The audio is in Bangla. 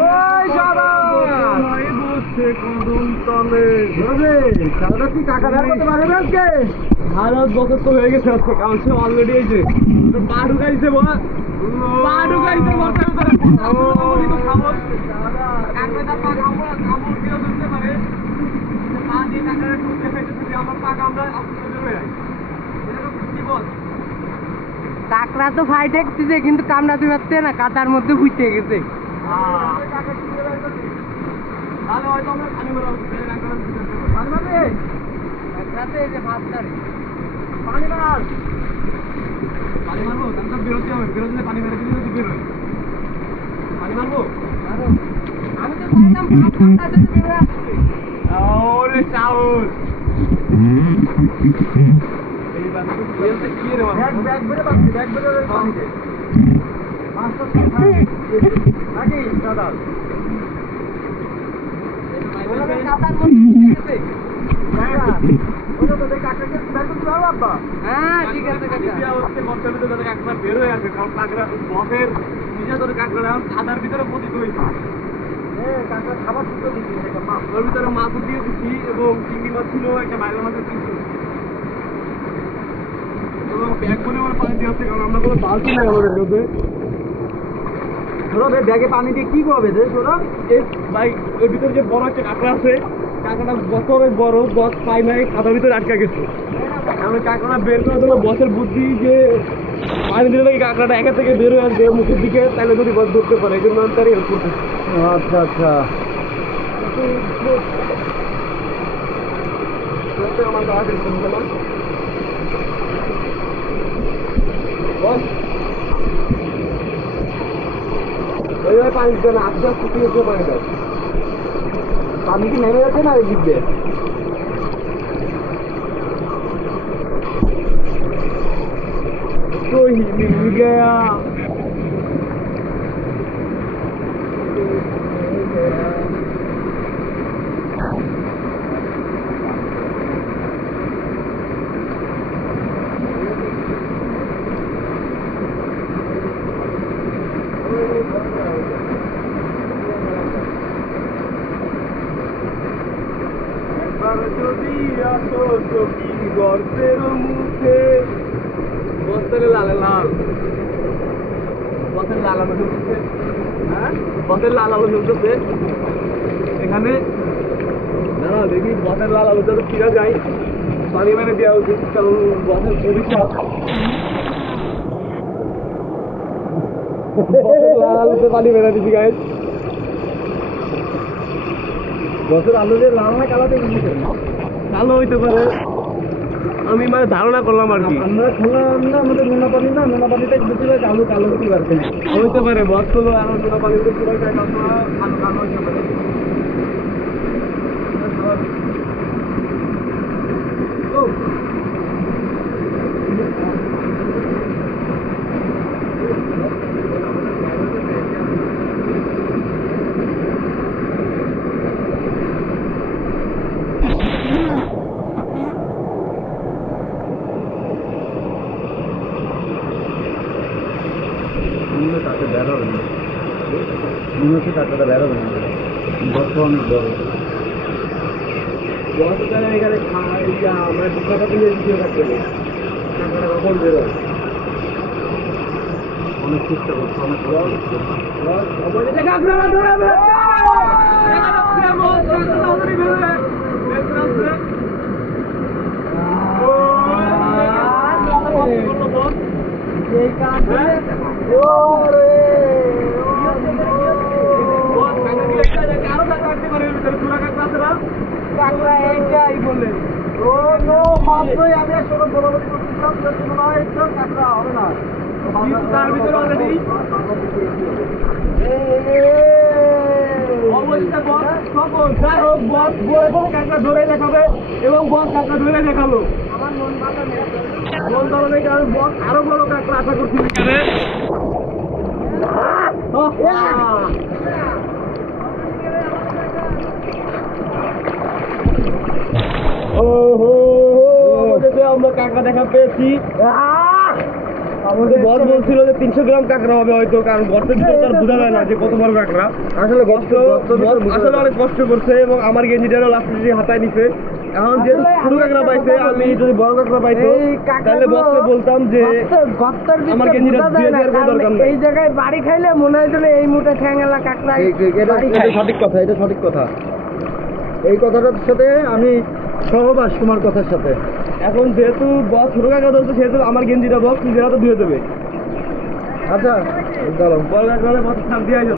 ওই সাদা বসছে কদম তলে সাদা কি কাকা ধার করতে পারবে আজকে? ভারত বছর তো হয়ে গেছে আজকে, কারণ সে অলরেডি এই যে পা ঢুকাইছে পা ঢুকাইছে বর্ষার ভিতরে কাকড়া তো ফাইট একটিছে কিন্তু কামড়াতে পারছে না, কাটার মধ্যে ফুটে গেছে। পানি মারবো বিরতি হবে, বিরতিতে পানি মেরে দিলে যদি বেরোয় পানি মারবো। আমি তো চাইলাম ওরে সাহস হ্যাঁ ঠিক আছে একবার বের হয়ে আছে, কারণ কাঁকড়া বসের নিজেদের কাঁকড়া খাদার ভিতরে পতিত হয়েছে। ওর ভিতরে মাছ দিয়ে দিচ্ছি এবং চিংড়ি মাছ ছিল, একটা বাইরের মাছের কিছু এবং ব্যাগ করে আমার পানি দিয়ে হচ্ছে, কারণ আমরা কোনো বালতি নাই আমাদের মধ্যে। সৌরভ ব্যাগে পানি দিয়ে কি করবে সৌরভ? এই ভাই ওর ভিতরে যে বড় একটা কাঁকড়া আছে, কাঁকড়াটা বছরের বড়, বস পাই নাই, খাতার ভিতরে আটকা গেছে। আমি কাঁকড়া বের করে দেবো, বসের বুদ্ধি যে পানি দিলে নাকি কাঁকড়াটা একা থেকে বের হয়ে আসবে মুখের দিকে, তাহলে যদি বস ধরতে পারে, এই জন্য আমি তারই হেল্প করতেছি। আচ্ছা আচ্ছা আমার দাওয়া দিচ্ছেন বস ওইভাবে পানি দিতে না, আস্তে আস্তে শুকিয়ে পানি দাও। পানি কি নেমে যাচ্ছে না জিতবে? तो ही मिल गया যদি আসো সখী গর্তের মুখে বসের লাল লাল বসের লাল আলো জ্বলতেছে, হ্যাঁ বসের লাল আলো জ্বলতেছে এখানে। না দেখি বসের লাল আলো যাতে ফিরা যায়, পানি মেরে দেওয়া উচিত, কারণ বসের ভবিষ্যৎ। লাল আলোতে পানি মেরে দিচ্ছি গাইজ। বসের আলো যে লাল না কালাতে কালো হইতে পারে, আমি মানে ধারণা করলাম আর কি। আমরা খেলাম না আমাদের নোনা পানি, না নোনা পানিটা বেশিরভাগ আলু কালো হতে পারছে না, হইতে পারে বস গুলো আর নোনা পানি বেশিরভাগ আলু কালো হইতে পারে। কাঁকড়াটা বেরোবে না, বর্ষ অনেক বড় বর্ষকালে এখানে খাই আমরা কাঁকড়া দিয়ে দিয়ে থাকতে কাঁকড়াটা কখন বেরোয় অনেক চেষ্টা করছে, অনেক কাঁকড়াটা ধরে এইটাই বলে মাত্রই আমি একসাথে বলাবলি করতেছিলাম, কাঁকড়া হবে না তার ভিতরে অলরেডি অবস্থা বস সকল যাই হোক বস কাঁকড়া ধরে দেখাবে এবং বস কাঁকড়া ধরে দেখালো। আমার মন ভালো নেই, কারণ বস আরো বড় কাঁকড়া আশা করছি এখানে। আমরা কাঁকড়া দেখা পেয়েছি, আমাদের বস বলছিল যে 300 গ্রাম কাঁকড়া হবে হয়তো, কারণ গর্তের ভিতর তার বোঝা যায় না যে কত বড় কাঁকড়া। আসলে আসলে অনেক কষ্ট করছে এবং আমার গেঞ্জিটারও লাস্টে হাতায় নিছে। এখন যে ছোট কাঁকড়া পাইছে, আমি যদি বড় কাঁকড়া পাইতো তাহলে বসকে বলতাম যে আমার গেঞ্জিটা দিয়ে দেওয়ার কোনো দরকার নেই। এই জায়গায় বাড়ি খাইলে মনে হয় যেন এই মুঠে ঠ্যাঙ্গালা কাঁকড়া এটা সঠিক কথা, এটা সঠিক কথা। এই কথাটার সাথে আমি সহবাস তোমার কথার সাথে। এখন যেহেতু বস ছোট কাঁকড়া ধরছে, সেহেতু আমার গেঞ্জিটা বস নিজের হাতে ধুয়ে দেবে। আচ্ছা, দাঁড়াও। বড় কাঁকড়া বস দিয়ে